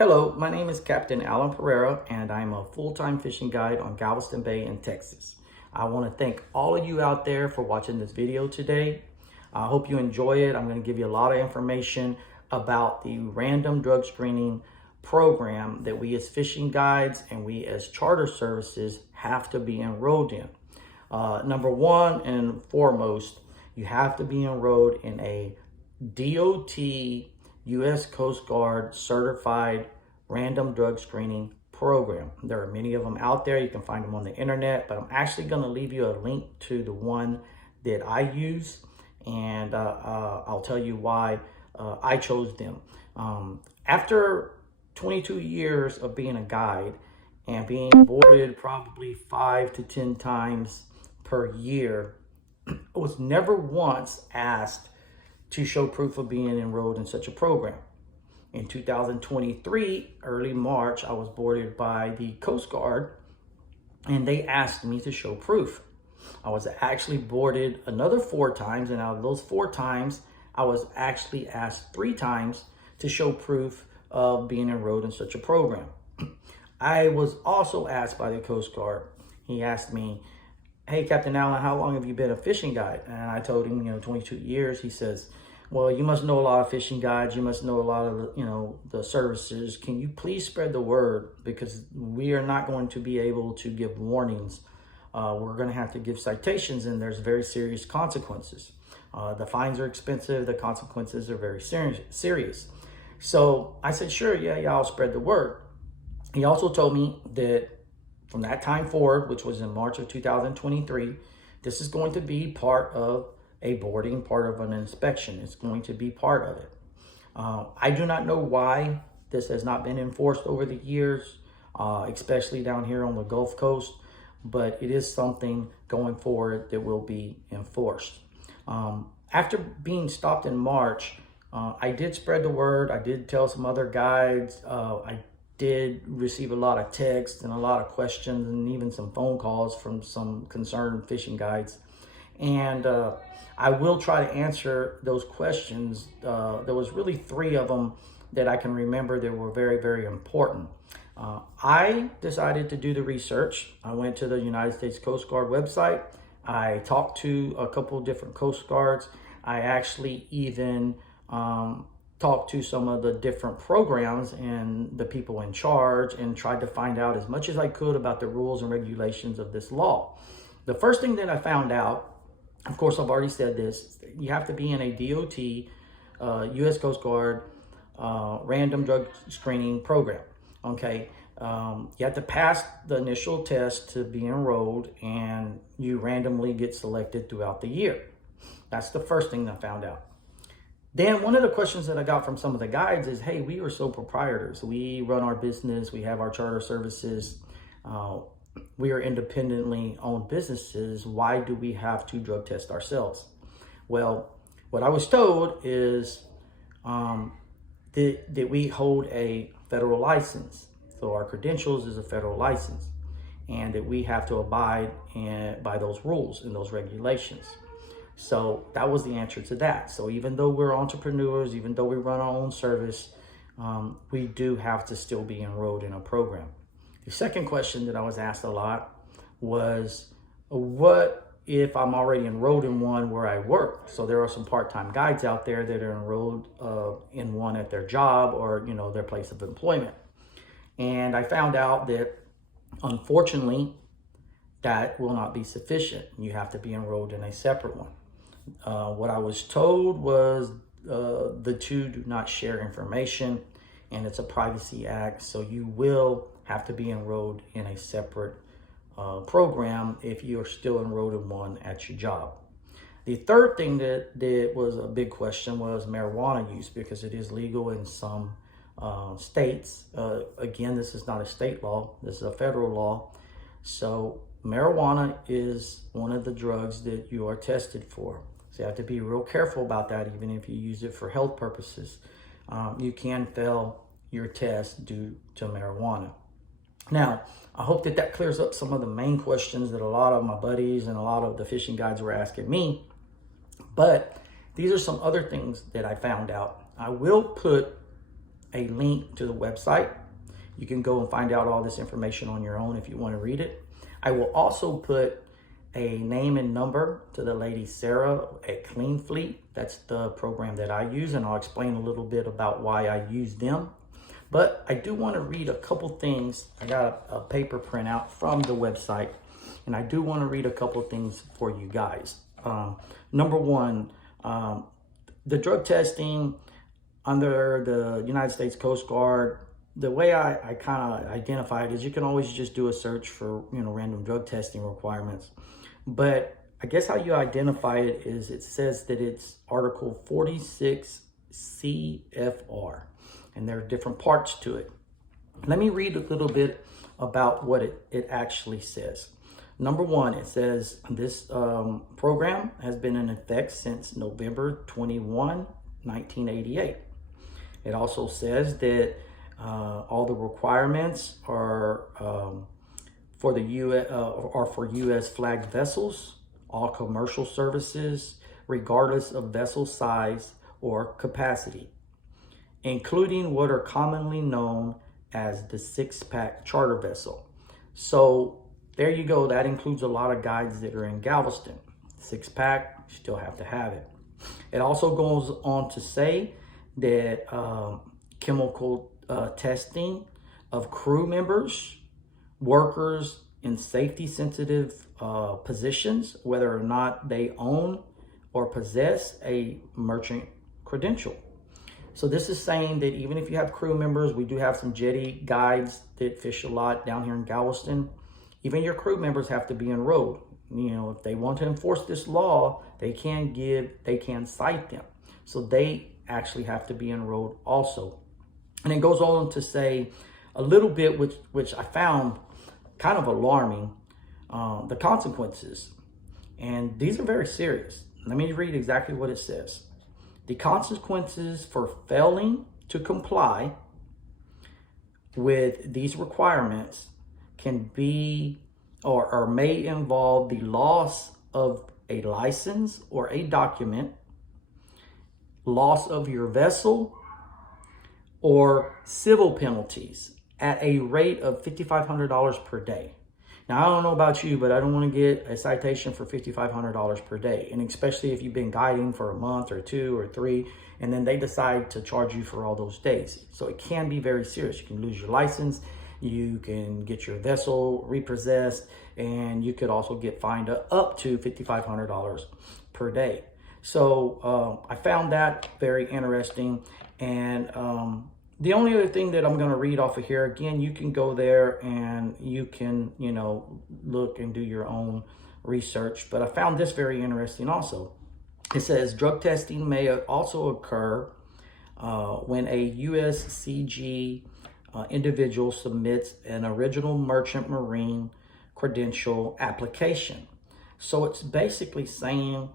Hello, my name is Captain Alan Pereira, and I'm a full-time fishing guide on Galveston Bay in Texas. I want to thank all of you out there for watching this video today. I hope you enjoy it. I'm going to give you a lot of information about the random drug screening program that we as fishing guides and we as charter services have to be enrolled in. Number one and foremost, you have to be enrolled in a DOT U.S. Coast Guard certified random drug screening program. There are many of them out there. You can find them on the internet, but I'm actually going to leave you a link to the one that I use, and I'll tell you why I chose them. After 22 years of being a guide and being boarded probably 5 to 10 times per year, I was never once asked to show proof of being enrolled in such a program. In 2023, early March, I was boarded by the Coast Guard and they asked me to show proof. I was actually boarded another 4 times, and out of those 4 times, I was actually asked 3 times to show proof of being enrolled in such a program. I was also asked by the Coast Guard. He asked me, "Hey, Captain Allen, how long have you been a fishing guide?" And I told him, 22 years. He says, "Well, you must know a lot of fishing guides. You must know a lot of, the services. Can you please spread the word? Because we are not going to be able to give warnings. We're going to have to give citations, and there's very serious consequences. The fines are expensive. The consequences are very serious." So I said, "Sure, yeah, I'll spread the word." He also told me that from that time forward, which was in March of 2023, this is going to be part of a boarding, part of an inspection. It's going to be part of it. I do not know why this has not been enforced over the years, especially down here on the Gulf Coast, but it is something going forward that will be enforced. After being stopped in March, I did spread the word. I did tell some other guides. I did receive a lot of texts and a lot of questions and even some phone calls from some concerned fishing guides. And I will try to answer those questions. There was really 3 of them that I can remember that were very, very important. I decided to do the research. I went to the United States Coast Guard website. I talked to a couple of different Coast Guards. I actually even talked to some of the different programs and the people in charge and tried to find out as much as I could about the rules and regulations of this law. The first thing that I found out, of course, I've already said this, you have to be in a DOT, U.S. Coast Guard, random drug screening program, okay? You have to pass the initial test to be enrolled, and you randomly get selected throughout the year. That's the first thing I found out. Then one of the questions that I got from some of the guides is, "Hey, we are sole proprietors. We run our business. We have our charter services. We are independently owned businesses. Why do we have to drug test ourselves?" Well, what I was told is that we hold a federal license. So our credentials is a federal license, and that we have to abide by those rules and those regulations. So that was the answer to that. So even though we're entrepreneurs, even though we run our own service, we do have to still be enrolled in a program. The second question that I was asked a lot was, what if I'm already enrolled in one where I work? So there are some part-time guides out there that are enrolled in one at their job or, their place of employment. And I found out that, unfortunately, that will not be sufficient. You have to be enrolled in a separate one. What I was told was the 2 do not share information, and it's a privacy act, so you will have to be enrolled in a separate program if you're still enrolled in one at your job. The third thing that was a big question was marijuana use, because it is legal in some states. Again, this is not a state law, this is a federal law. So marijuana is one of the drugs that you are tested for. So you have to be real careful about that, even if you use it for health purposes. You can fail your test due to marijuana. Now, I hope that clears up some of the main questions that a lot of my buddies and a lot of the fishing guides were asking me. But these are some other things that I found out. I will put a link to the website. You can go and find out all this information on your own if you want to read it. I will also put a name and number to the lady Sara at Clean Fleet. That's the program that I use, and I'll explain a little bit about why I use them. But I do want to read a couple things. I got a paper printout from the website, and I do want to read a couple things for you guys. Number one, the drug testing under the United States Coast Guard, the way I kind of identify it is you can always just do a search for, random drug testing requirements. But I guess how you identify it is it says that it's Article 46 CFR, and there are different parts to it. Let me read a little bit about what it actually says. Number one, it says this program has been in effect since November 21, 1988. It also says that all the requirements are for the U.S. flagged vessels, all commercial services, regardless of vessel size or capacity, including what are commonly known as the six-pack charter vessel. So there you go. That includes a lot of guides that are in Galveston. Six-pack, you still have to have it. It also goes on to say that chemical testing of crew members, workers in safety sensitive positions, whether or not they own or possess a merchant credential. So this is saying that even if you have crew members, we do have some jetty guides that fish a lot down here in Galveston. Even your crew members have to be enrolled. If they want to enforce this law, they can cite them. So they actually have to be enrolled also. And it goes on to say a little bit, which I found kind of alarming, the consequences. And these are very serious. Let me read exactly what it says. The consequences for failing to comply with these requirements can be or may involve the loss of a license or a document, loss of your vessel, or civil penalties at a rate of $5,500 per day. Now, I don't know about you, but I don't want to get a citation for $5,500 per day. And especially if you've been guiding for a month or two or three, and then they decide to charge you for all those days. So it can be very serious. You can lose your license, you can get your vessel repossessed, and you could also get fined up to $5,500 per day. So I found that very interesting. And the only other thing that I'm going to read off of here, again, you can go there and you can, look and do your own research. But I found this very interesting also. It says drug testing may also occur when a USCG individual submits an original merchant marine credential application. So it's basically saying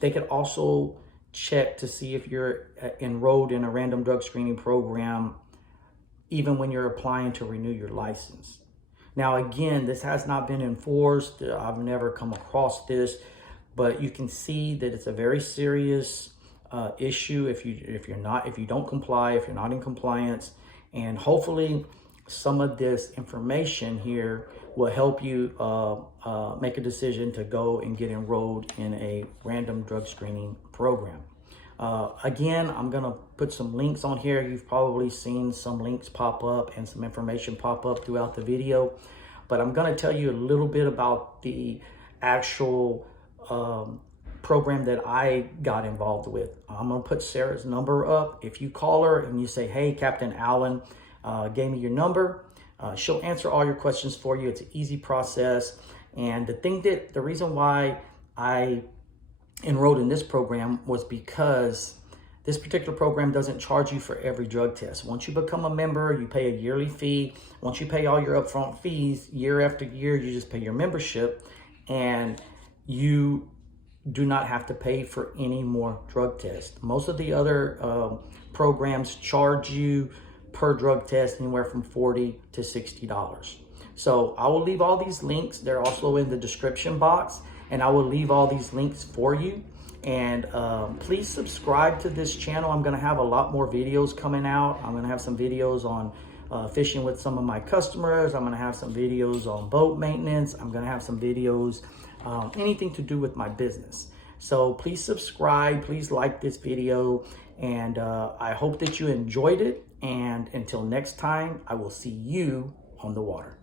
they could also check to see if you're enrolled in a random drug screening program, even when you're applying to renew your license. Now, again, this has not been enforced. I've never come across this, but you can see that it's a very serious issue if you don't comply, if you're not in compliance. And hopefully some of this information here will help you make a decision to go and get enrolled in a random drug screening program. Again, I'm going to put some links on here. You've probably seen some links pop up and some information pop up throughout the video, but I'm going to tell you a little bit about the actual program that I got involved with. I'm going to put Sarah's number up. If you call her and you say, hey, Captain Allen gave me your number, she'll answer all your questions for you. It's an easy process. And the reason why I enrolled in this program was because this particular program doesn't charge you for every drug test. Once you become a member, you pay a yearly fee. Once you pay all your upfront fees, year after year, you just pay your membership, and you do not have to pay for any more drug tests. Most of the other programs charge you per drug test anywhere from $40 to $60. So I will leave all these links. They're also in the description box, and I will leave all these links for you. And please subscribe to this channel. I'm gonna have a lot more videos coming out. I'm gonna have some videos on fishing with some of my customers. I'm gonna have some videos on boat maintenance. I'm gonna have some videos, anything to do with my business. So please subscribe, please like this video, and I hope that you enjoyed it. And until next time, I will see you on the water.